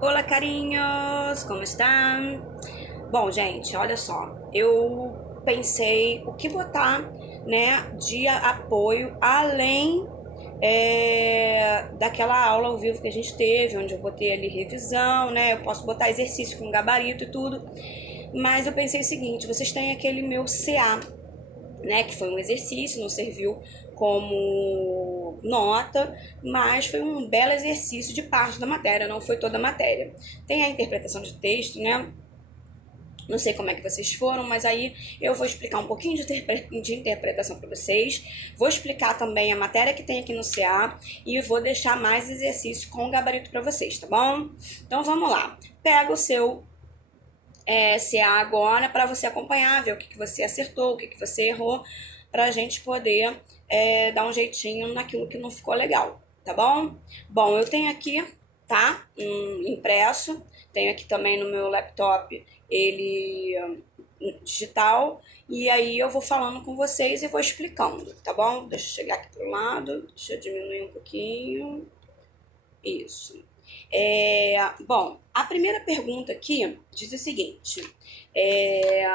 Olá, carinhos! Como estão? Bom, gente, olha só. Eu pensei o que botar, né, de apoio além daquela aula ao vivo que a gente teve, onde eu botei ali revisão, né? Eu posso botar exercício com gabarito e tudo. Mas eu pensei o seguinte: vocês têm aquele meu CA, né, que foi um exercício, não serviu como nota, mas foi um belo exercício de parte da matéria, não foi toda a matéria. Tem a interpretação de texto, né? Não sei como é que vocês foram, mas aí eu vou explicar um pouquinho de interpretação para vocês. Vou explicar também a matéria que tem aqui no CA e vou deixar mais exercício com gabarito para vocês, tá bom? Então vamos lá. Pega o seu CA agora para você acompanhar, ver o que você acertou, o que você errou, para a gente poder dar um jeitinho naquilo que não ficou legal, tá bom? Bom, eu tenho aqui, tá? Impresso, tenho aqui também no meu laptop ele digital, e aí eu vou falando com vocês e vou explicando, tá bom? Deixa eu chegar aqui pro lado, deixa eu diminuir um pouquinho. Isso. Bom, a primeira pergunta aqui diz o seguinte: é,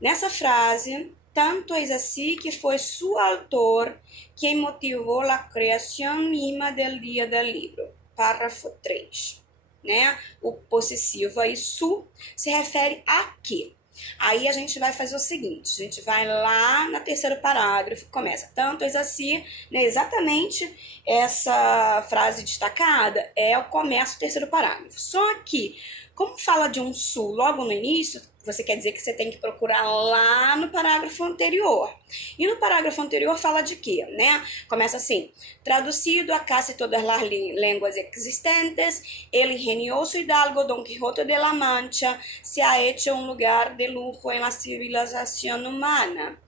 nessa frase, tanto es así que foi su autor quem motivou a criação misma del dia del libro. Parágrafo 3, né? O possessivo aí, su, se refere a quê? Aí a gente vai fazer o seguinte, a gente vai lá no terceiro parágrafo, começa tanto es assim, né? Exatamente essa frase destacada é o começo do terceiro parágrafo. Só que, como fala de um su logo no início, você quer dizer que você tem que procurar lá no parágrafo anterior. E no parágrafo anterior fala de quê, né? Começa assim: traduzido a casi todas las línguas existentes, el ingenioso hidalgo Don Quijote de la Mancha se ha hecho un lugar de lujo en la civilización humana.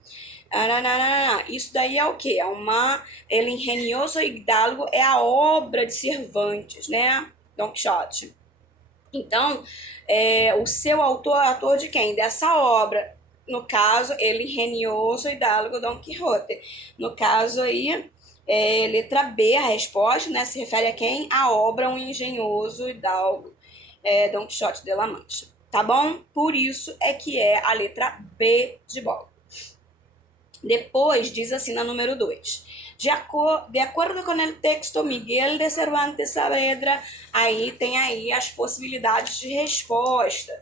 Isso daí é o quê? El ingenioso hidalgo é a obra de Cervantes, né? Don Quixote. Então, o seu autor é autor de quem? Dessa obra. No caso, ele Ingenioso Hidalgo Don Quixote. No caso aí, letra B, a resposta, né, se refere a quem? A obra Um Engenhoso Hidalgo Don Quixote de la Mancha. Tá bom? Por isso é que é a letra B de bola. Depois diz assim na número 2. De acordo com o texto Miguel de Cervantes Saavedra, aí tem aí as possibilidades de resposta.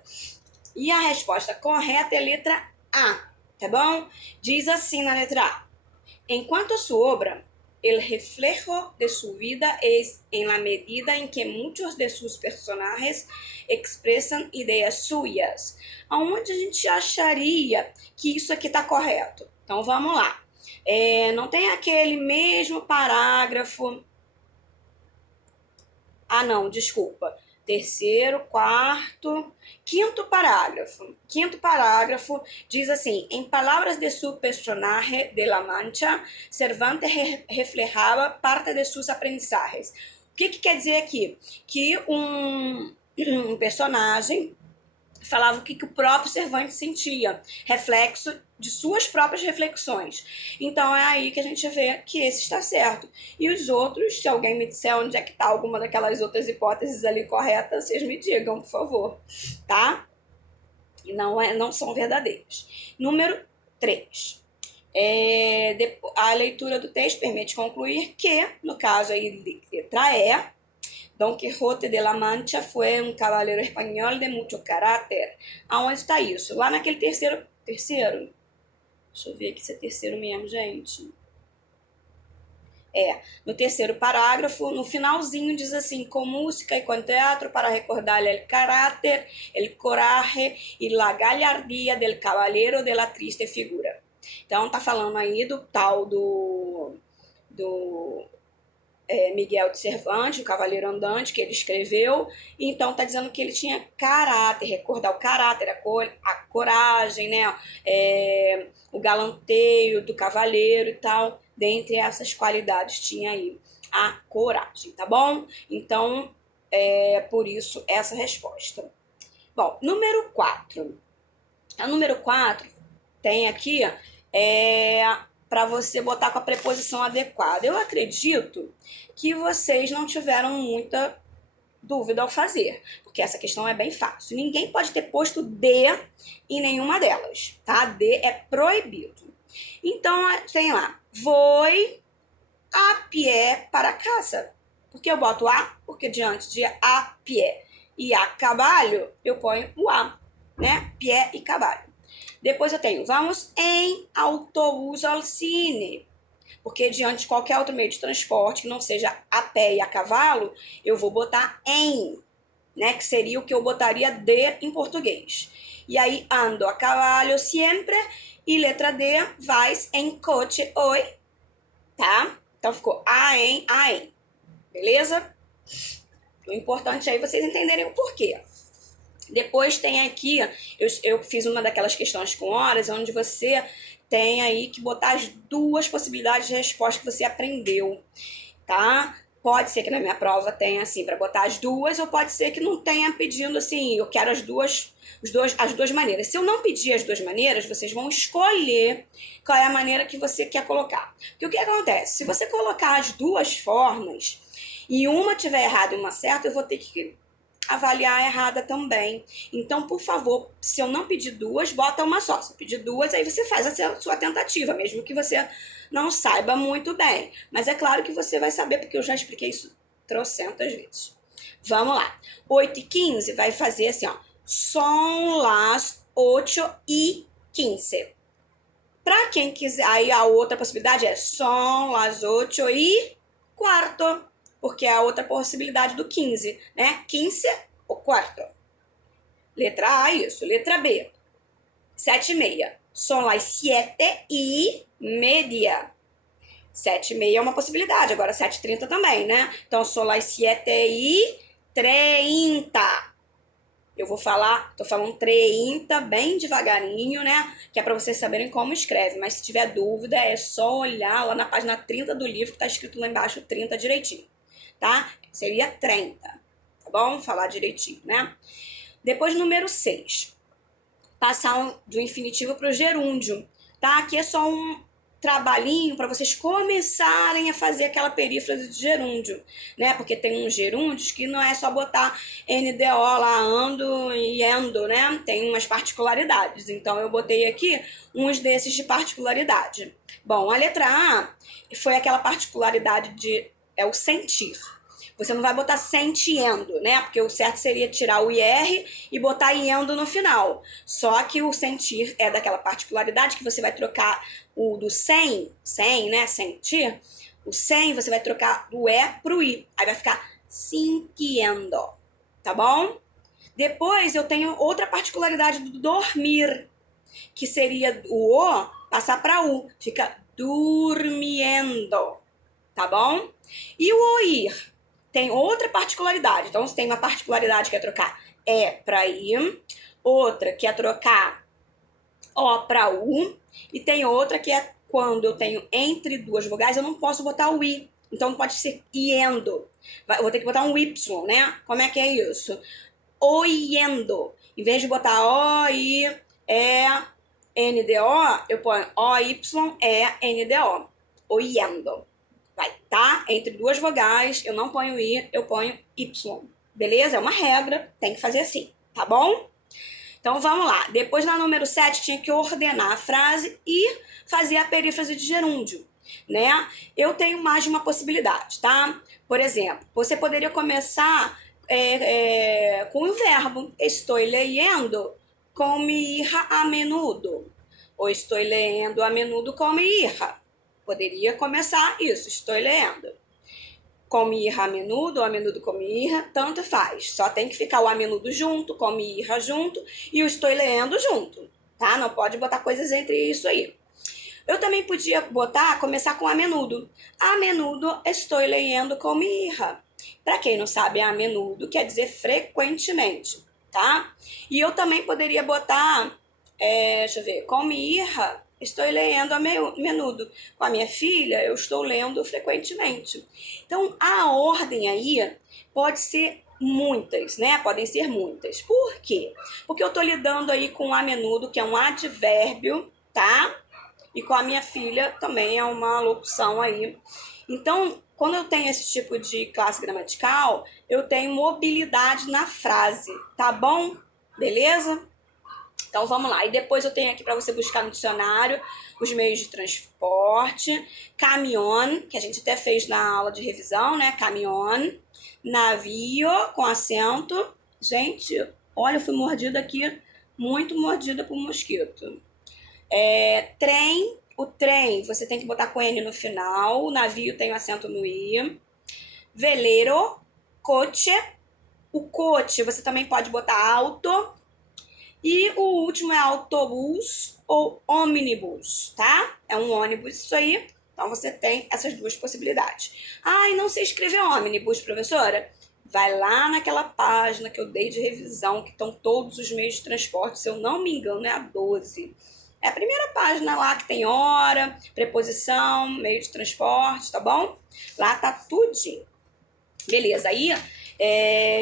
E a resposta correta é a letra A, tá bom? Diz assim na letra A: enquanto su obra, el reflejo de su vida es en la medida en que muchos de sus personajes expresan ideias suyas. Aonde a gente acharia que isso aqui está correto? Então vamos lá. Não tem aquele mesmo parágrafo. Ah, não, desculpa. Terceiro, quarto, quinto parágrafo. Quinto parágrafo diz assim: em palavras de su personaje de La Mancha, Cervantes reflejava parte de seus aprendizajes. O que quer dizer aqui? Que um personagem falava o que o próprio Cervantes sentia, reflexo de suas próprias reflexões. Então é aí que a gente vê que esse está certo. E os outros, se alguém me disser onde é que está alguma daquelas outras hipóteses ali corretas, vocês me digam, por favor, tá? E não são verdadeiros. Número 3. A leitura do texto permite concluir que, no caso aí, letra E, Don Quijote de la Mancha foi um cavaleiro espanhol de muito caráter. Aonde está isso? Lá naquele terceiro? Deixa eu ver aqui se é terceiro mesmo, gente. No terceiro parágrafo, no finalzinho diz assim: com música e com teatro para recordar-lhe el caráter, el coraje e la gallardia del cavaleiro de la triste figura. Então tá falando aí do tal do Miguel de Cervantes, o Cavaleiro Andante, que ele escreveu. Então está dizendo que ele tinha caráter, recordar o caráter, a coragem, né? O galanteio do cavaleiro e tal. Dentre essas qualidades tinha aí a coragem, tá bom? Então, por isso essa resposta. Bom, número 4. A número 4 tem aqui para você botar com a preposição adequada. Eu acredito que vocês não tiveram muita dúvida ao fazer, porque essa questão é bem fácil. Ninguém pode ter posto de em nenhuma delas, tá? De é proibido. Então, tem lá, vou a pé para casa. Por que eu boto a? Porque diante de a pé e a cavalo, eu ponho o a, né? Pé e cavalo. Depois eu tenho, vamos em autobus ao cine. Porque diante de qualquer outro meio de transporte que não seja a pé e a cavalo, eu vou botar em, né? Que seria o que eu botaria de em português. E aí, ando a cavalo sempre. E letra D, vais em coche hoje, tá? Então ficou a em. Beleza? O importante é aí vocês entenderem o porquê. Depois tem aqui, eu fiz uma daquelas questões com horas, onde você tem aí que botar as duas possibilidades de resposta que você aprendeu, tá? Pode ser que na minha prova tenha assim para botar as duas, ou pode ser que não tenha pedindo assim, eu quero as duas maneiras. Se eu não pedir as duas maneiras, vocês vão escolher qual é a maneira que você quer colocar. Porque o que acontece? Se você colocar as duas formas e uma tiver errada e uma certa, eu vou ter que avaliar a errada também. Então, por favor, se eu não pedir duas, bota uma só. Se eu pedir duas, aí você faz a sua tentativa, mesmo que você não saiba muito bem. Mas é claro que você vai saber, porque eu já expliquei isso trocentas vezes. Vamos lá. 8:15 vai fazer assim, ó. Son las 8:15. Para quem quiser, aí a outra possibilidade é son las 8:15. Porque é a outra possibilidade do 15, né? 15 ou quarto. Letra A, isso. Letra B, 7:30. Son las 7:30. 7:30 é uma possibilidade, agora 7:30 também, né? Então, son las 7:30. Eu vou falar, tô falando 30 bem devagarinho, né? Que é para vocês saberem como escreve. Mas se tiver dúvida, é só olhar lá na página 30 do livro, que tá escrito lá embaixo 30 direitinho, tá? Seria 30, tá bom? Falar direitinho, né? Depois, número 6. Passar do infinitivo para o gerúndio, tá? Aqui é só um trabalhinho para vocês começarem a fazer aquela perífrase de gerúndio, né? Porque tem uns gerúndios que não é só botar NDO lá, ando e endo, né? Tem umas particularidades. Então, eu botei aqui uns desses de particularidade. Bom, a letra A foi aquela particularidade de o sentir. Você não vai botar sentiendo, né? Porque o certo seria tirar o IR e botar iendo no final. Só que o sentir é daquela particularidade que você vai trocar o do sem, né? Sentir. O sem você vai trocar do E pro I. Aí vai ficar sintiendo, tá bom? Depois eu tenho outra particularidade do dormir, que seria o O passar para U. Fica durmiendo, tá bom? E o oír tem outra particularidade. Então, você tem uma particularidade que é trocar E para I, outra que é trocar O para U, e tem outra que é quando eu tenho entre duas vogais, eu não posso botar o I. Então, pode ser iendo. Eu vou ter que botar um Y, né? Como é que é isso? Oiendo. Em vez de botar O, I, E, N, D, O, eu ponho O, Y, E, N, D, O. Oiendo. Vai, tá? Entre duas vogais, eu não ponho I, eu ponho Y. Beleza? É uma regra, tem que fazer assim, tá bom? Então, vamos lá. Depois, na número 7, tinha que ordenar a frase e fazer a perífrase de gerúndio, né? Eu tenho mais de uma possibilidade, tá? Por exemplo, você poderia começar com o verbo estou leyendo com mi hija a menudo. Ou estou lendo a menudo com mi hija. Poderia começar isso, estou lendo. Com mi hija a menudo com mi hija, tanto faz. Só tem que ficar o a menudo junto, com mi hija junto e o estou lendo junto, tá? Não pode botar coisas entre isso aí. Eu também podia começar com a menudo. A menudo estou lendo com mi hija. Para quem não sabe, a menudo quer dizer frequentemente, tá? E eu também poderia botar, deixa eu ver, com mi hija estou lendo a menudo. Com a minha filha, eu estou lendo frequentemente. Então, a ordem aí pode ser muitas, né? Podem ser muitas. Por quê? Porque eu estou lidando aí com a menudo, que é um advérbio, tá? E com a minha filha também é uma locução aí. Então, quando eu tenho esse tipo de classe gramatical, eu tenho mobilidade na frase, tá bom? Beleza? Então vamos lá. E depois eu tenho aqui para você buscar no dicionário os meios de transporte, caminhão, que a gente até fez na aula de revisão, né? Caminhão, navio com acento. Gente, olha, eu fui mordida aqui, muito mordida por um mosquito. Trem, o trem você tem que botar com N no final, o navio tem o acento no I. Veleiro, coche, o coche você também pode botar alto. E o último é autobus ou ônibus, tá? É um ônibus isso aí. Então você tem essas duas possibilidades. Ah, e não sei escrever ônibus, professora? Vai lá naquela página que eu dei de revisão, que estão todos os meios de transporte, se eu não me engano, é a 12. É a primeira página lá que tem hora, preposição, meio de transporte, tá bom? Lá tá tudinho. Beleza, aí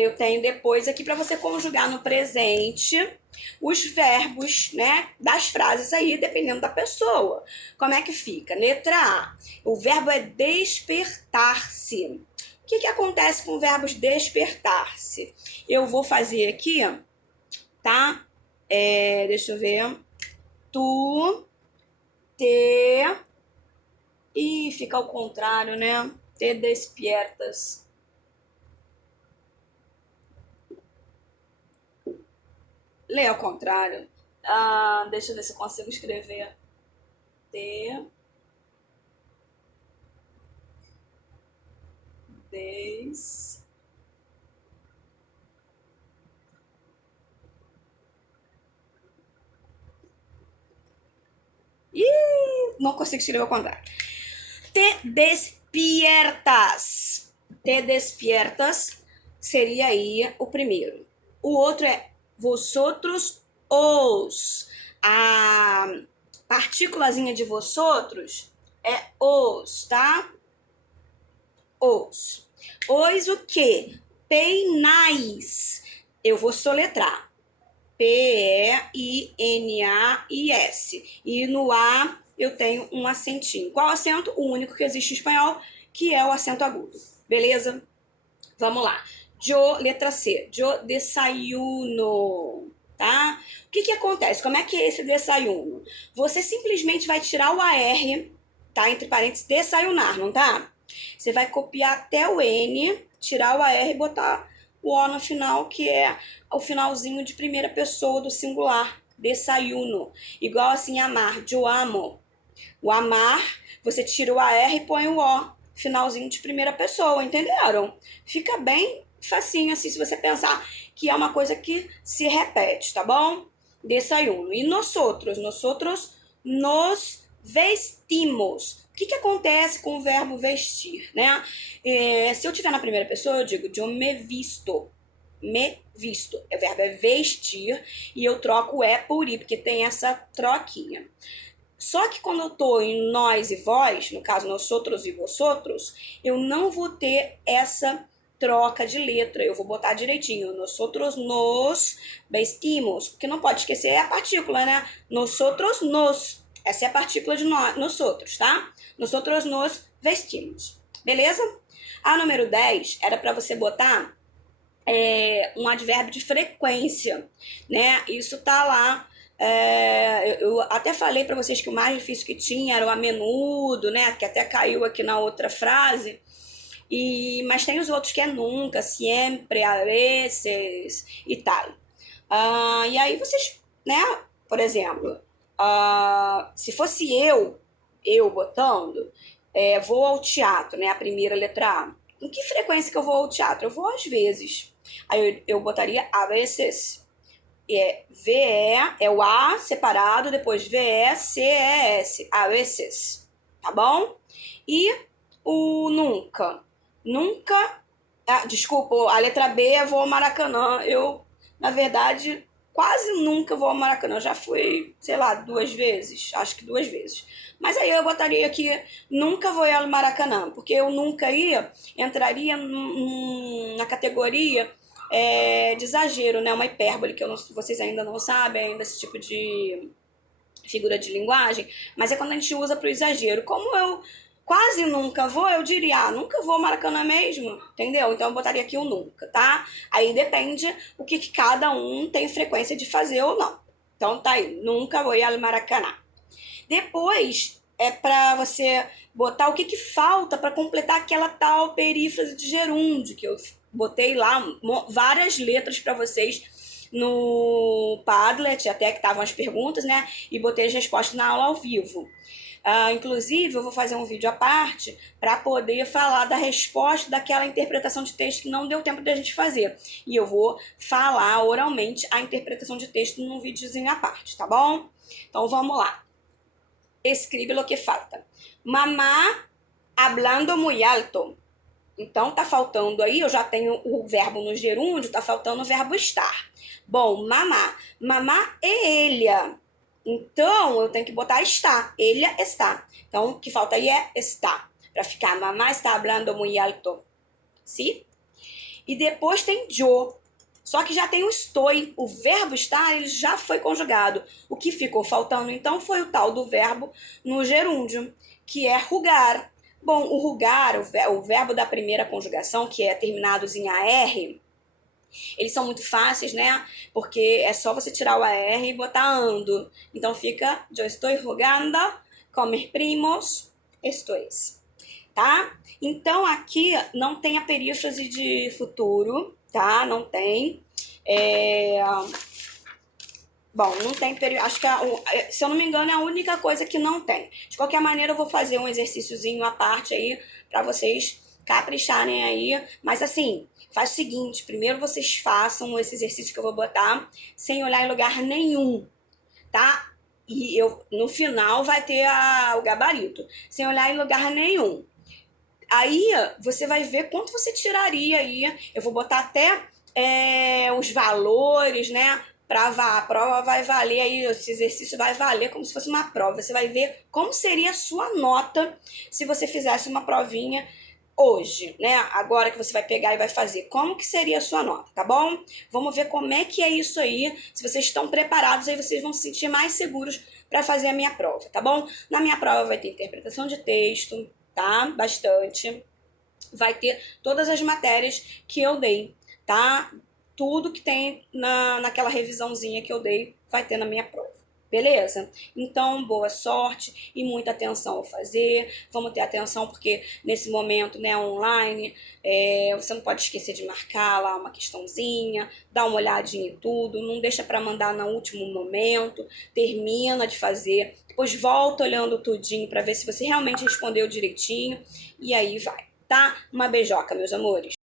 eu tenho depois aqui para você conjugar no presente os verbos, né, das frases aí, dependendo da pessoa. Como é que fica? Letra A, o verbo é despertar-se. O que acontece com verbos despertar-se? Eu vou fazer aqui, tá? Deixa eu ver. Tu, te... Ih, fica ao contrário, né? Te despiertas. Lê ao contrário. Deixa eu ver se eu consigo escrever. Te. Des. Ih, não consigo escrever ao contrário. Te despiertas. Te despiertas seria aí o primeiro. O outro é vosotros os. A partículazinha de vosotros é os, tá? Os. Os o quê? Peinais. Eu vou soletrar. P-E-I-N-A-I-S. E no A eu tenho um acentinho. Qual acento? O único que existe em espanhol, que é o acento agudo. Beleza? Vamos lá. Yo, letra C. Yo desayuno. Tá? O que acontece? Como é que é esse desayuno? Você simplesmente vai tirar o AR, tá? Entre parênteses, desayunar, não tá? Você vai copiar até o N, tirar o AR e botar o O no final, que é o finalzinho de primeira pessoa do singular. Desayuno. Igual assim, amar. Eu amo. O amar, você tira o AR e põe o O. Finalzinho de primeira pessoa, entenderam? Fica bem facinho assim, se você pensar que é uma coisa que se repete, tá bom? Desayuno. E nós outros nos vestimos. O que acontece com o verbo vestir, né? Se eu tiver na primeira pessoa, eu digo eu me visto. Me visto. O verbo é vestir e eu troco o é por i, porque tem essa troquinha. Só que quando eu tô em nós e vós, no caso nós outros e vosotros, eu não vou ter essa troca de letra. Eu vou botar direitinho. Nós outros nos vestimos. Porque não pode esquecer a partícula, né? Nós outros nos. Essa é a partícula de nós outros, tá? Nós outros nos vestimos. Beleza? A número 10 era para você botar um advérbio de frequência, né? Isso tá lá. Eu até falei para vocês que o mais difícil que tinha era o a menudo, né? Que até caiu aqui na outra frase. Mas tem os outros que é nunca, sempre, a veces e tal. E aí vocês, né? Por exemplo, se fosse eu botando, vou ao teatro, né? A primeira letra A. Em que frequência que eu vou ao teatro? Eu vou às vezes. Aí eu botaria a veces. VE, é o A separado, depois VE-CES, a veces, tá bom? E o nunca. Nunca, desculpa, a letra B eu vou ao Maracanã. Eu, na verdade, quase nunca vou ao Maracanã. Já fui, sei lá, 2 vezes, acho que 2 vezes. Mas aí eu botaria aqui, nunca vou ao Maracanã, porque eu nunca entraria na categoria de exagero, né? Uma hipérbole, que vocês ainda não sabem ainda esse tipo de figura de linguagem, mas é quando a gente usa para o exagero. Como eu quase nunca vou, eu diria, nunca vou ao Maracanã mesmo, entendeu? Então eu botaria aqui o nunca, tá? Aí depende o que cada um tem frequência de fazer ou não. Então tá aí, nunca vou ir ao Maracanã. Depois é para você botar o que falta para completar aquela tal perífrase de gerúndio, que eu botei lá várias letras para vocês no Padlet, até que estavam as perguntas, né? E botei as respostas na aula ao vivo. Inclusive, eu vou fazer um vídeo à parte para poder falar da resposta daquela interpretação de texto que não deu tempo de a gente fazer. E eu vou falar oralmente a interpretação de texto num videozinho à parte, tá bom? Então, vamos lá. Escribe lo que falta. Mamá hablando muy alto. Então, tá faltando aí, eu já tenho o verbo no gerúndio, tá faltando o verbo estar. Bom, mamá. Mamá é ele. Então, eu tenho que botar está. Ele está. Então, o que falta aí é está. Para ficar, mamá está hablando muy alto. Sim? E depois tem yo. Só que já tem o estou. O verbo estar, ele já foi conjugado. O que ficou faltando, então, foi o tal do verbo no gerúndio, que é rugar. Bom, o rugar, o verbo da primeira conjugação, que é terminados em AR, eles são muito fáceis, né? Porque é só você tirar o AR e botar ando. Então fica, yo estoy rugando con mis primos, estos. Tá? Então aqui não tem a perífrase de futuro, tá? Não tem. Bom, não tem período. Acho que, se eu não me engano, é a única coisa que não tem. De qualquer maneira, eu vou fazer um exercíciozinho à parte aí para vocês capricharem aí. Mas assim, faz o seguinte: primeiro vocês façam esse exercício que eu vou botar sem olhar em lugar nenhum, tá? E no final vai ter o gabarito, sem olhar em lugar nenhum. Aí você vai ver quanto você tiraria aí. Eu vou botar até os valores, né? A prova vai valer aí, esse exercício vai valer como se fosse uma prova. Você vai ver como seria a sua nota se você fizesse uma provinha hoje, né? Agora que você vai pegar e vai fazer. Como que seria a sua nota, tá bom? Vamos ver como é que é isso aí. Se vocês estão preparados, aí vocês vão se sentir mais seguros para fazer a minha prova, tá bom? Na minha prova vai ter interpretação de texto, tá? Bastante. Vai ter todas as matérias que eu dei, tá? Tudo que tem naquela revisãozinha que eu dei vai ter na minha prova. Beleza? Então, boa sorte e muita atenção ao fazer. Vamos ter atenção porque nesse momento, né, online, você não pode esquecer de marcar lá uma questãozinha, dar uma olhadinha em tudo, não deixa para mandar no último momento, termina de fazer, depois volta olhando tudinho para ver se você realmente respondeu direitinho e aí vai, tá? Uma beijoca, meus amores.